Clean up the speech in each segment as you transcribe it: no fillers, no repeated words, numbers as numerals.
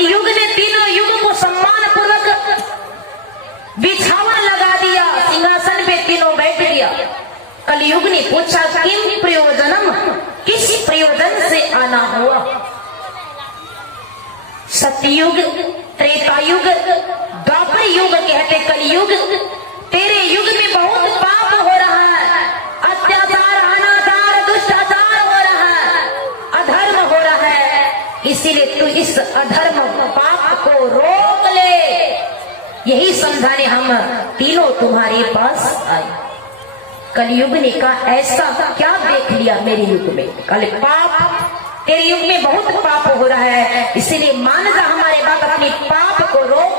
कलयुग ने तीनों युग को सम्मान पूर्वक बिछावा लगा दिया, सिंहासन पे तीनों बैठ गया। कलयुग ने पूछा किम प्रयोजनम, किस प्रयोजन से आना हुआ। सतयुग, त्रेतायुग, द्वापर युग कहते कलयुग। तेरे युग में बहुत पाप हो रहा है, अत्याचार, अनाचार, दुष्टाचार हो रहा है, अधर्म हो रहा है, इसीलिए तू इस अधर्म पाप को रोक ले। यही समझाने हम तीनों तुम्हारे पास आए। कलयुग ने कहा ऐसा क्या देख लिया मेरे युग में। कल पाप, तेरे युग में बहुत पाप हो रहा है, इसीलिए मान जा हमारे बात, अपने पाप को रोक।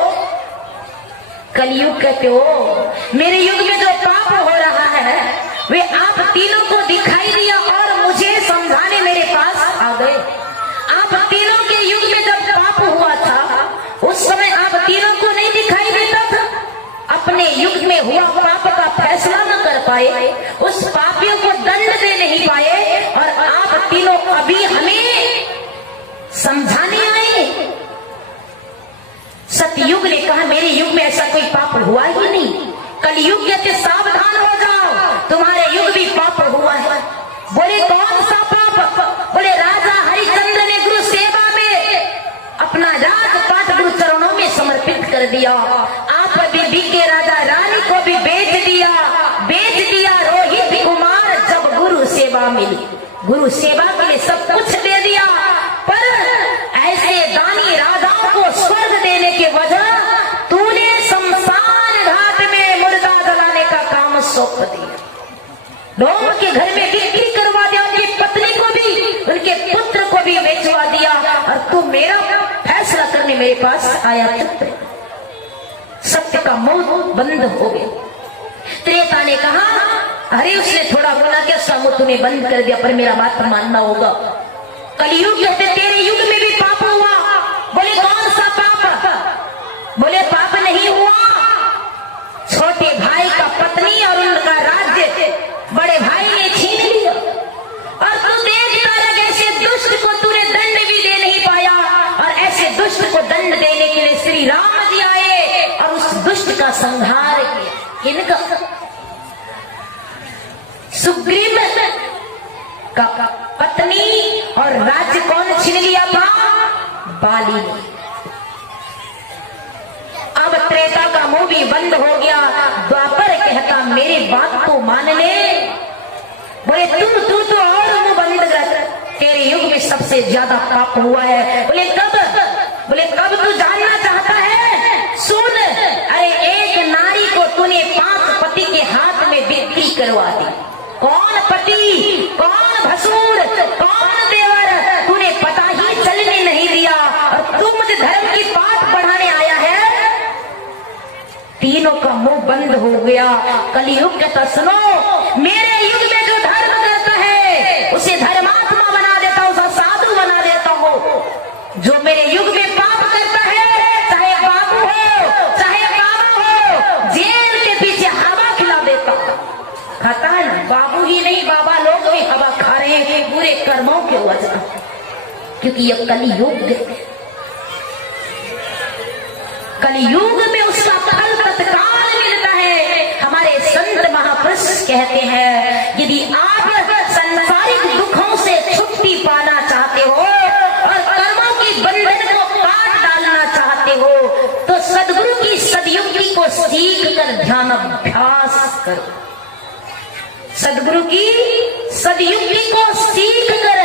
कलयुग कहते हो मेरे युग में जो पाप हो रहा है वे आप तीनों को दिखाई दिया और मुझे समझाने मेरे पास आ गए। आप तीनों के युग में जब पाप हुआ था उस समय आप तीनों को नहीं दिखाई देता था, अपने युग में हुआ पाप का फैसला न कर पाए, उस पापियों को दंड दे नहीं पाए, और आप तीनों अभी हमें समझाने आए। सतयुग ने कहा मेरे युग में ऐसा कोई पाप हुआ ही नहीं। कलयुग कहते सावधान हो जाओ, तुम्हारे युग भी पाप हुआ है। बोले कौन सा पाप? बोले राजा हरिश्चंद्र ने गुरु सेवा में अपना राजपाट गुरु चरणों में समर्पित कर दिया। आप बीबी के राजा रानी को भी बेच दिया रोहित कुमार। जब गुरु सेवा मिली, गुरु सेवा के लिए सब कुछ दे दिया, पर ऐसे दानी राजाओं को स्वर्ग देने के वजह तूने शमशान घाट में मुर्दा जलाने का काम सौंप दिया। लोगों के घर में बिक्री करवा दिया, उनकी पत्नी को भी, उनके पुत्र को भी बेचवा दिया, और तू मेरा फैसला करने मेरे पास आया। सत्य का मुंह बंद हो गया। त्रेता ने कहा अरे उसने थोड़ा बोला क्या, सामू तूने बंद कर दिया, पर मेरा बात मानना होगा। कलयुग कहते तेरे युग में भी पाप हुआ। बोले कौन सा पाप? बोले पाप नहीं हुआ, छोटे भाई का पत्नी और उनका राज्य बड़े भाई ने छीन लिया, और तू देखता रह ऐसे दुष्ट को तूने दंड भी दे नहीं पाया, और ऐसे दुष्ट को दंड देने के लिए श्री राम जी आए और उस दुष्ट का संहार किया। इनका सुग्रीव का पत्नी और राज्य कौन छीन लिया था? बाली ने। अब त्रेता का मुंह भी बंद हो गया। द्वापर कहता मेरी बात को मान ले। बोले तू तो और मुंह बंद कर, तेरे युग में सबसे ज्यादा पाप हुआ है। बोले कब? बोले कब तू जानना चाहता है? सुन, अरे एक नारी को तूने 5 पति के हाथ में बिक्री करवा दी। कौन पति, कौन भसूर, कौन देवर, तूने पता ही चलने नहीं दिया, और तू मुझे धर्म की बात बढ़ाने आया है। तीनों का मुंह बंद हो गया। कलयुग कहता सुनो, मेरे युग में जो धर्म करता है उसे धर्मात्मा बना देता हूं, उसे साधु बना देता हूं। जो मेरे युग में पाप करता है, चाहे बाबू हो चाहे बाबा हो, जेल के पीछे हवा खिला देता हूं। खाता है ना, बाबू ही नहीं बाबा लोग भी हवा खा रहे हैं पूरे कर्मों के वजह, क्योंकि यह कलयुग में उसका फल तत्काल मिलता है। हमारे संत महापुरुष कहते हैं यदि आप संसारिक दुखों से छुट्टी पाना चाहते हो और कर्मों की बंधन को काट डालना चाहते हो, तो सदगुरु की सदयुक्ति को सीख कर ध्यान अभ्यास करो। सदगुरु की सदयुक्ति को सीख कर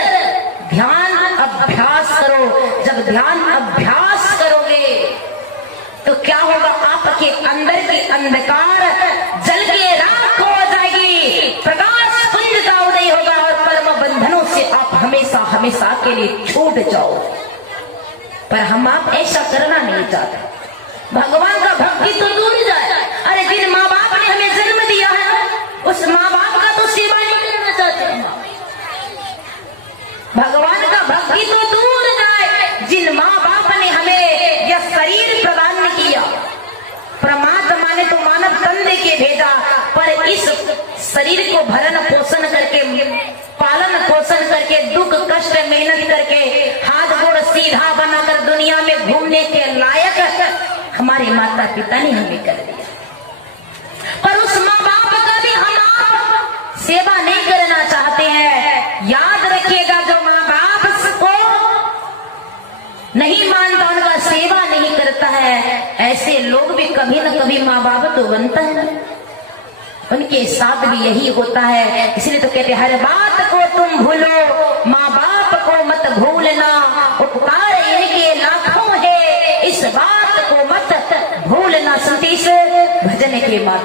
ध्यान अभ्यास करो। जब ध्यान अभ्यास करोगे तो क्या होगा? आपके अंदर की अंधकार जल के राख हो जाएगी, प्रकाश पुंज का उदय होगा, और कर्म बंधनों से आप हमेशा हमेशा के लिए छूट जाओ। पर हम आप ऐसा करना नहीं चाहते। भगवान का भक्ति तो दूर जाए। अरे जिन माँ बाप ने हमें जन्म दिया है उस माँ बाप का तो सेवा नहीं करना चाहते। भगवान का भक्ति तो दूर जाए। जिन माँ बाप ने हमें यह शरीर प्रदान किया, परमात्मा ने तो मानव तन दे के भेजा, पर इस शरीर को भरण पोषण करके, पालन पोषण करके करके, दुख कष्ट मेहनत करके, हाथ गोड़ सीधा बनाकर दुनिया में घूमने के लायक हमारे माता पिता ने हमें कर दिया। पर उस माँ बाप का भी हम आप सेवा नहीं करना चाहते हैं। याद रखिएगा, जो माँ बाप को नहीं मानता, उनका सेवा नहीं करता है, ऐसे लोग भी कभी न कभी माँ बाप तो बनता है, उनके साथ भी यही होता है। इसलिए तो कहते हैं, हर बात को तुम भूलो, माँ बाप को मत भूलना, उपकार इनके लाखों है, इस बात को मत भूलना। सतीश भजन के बाद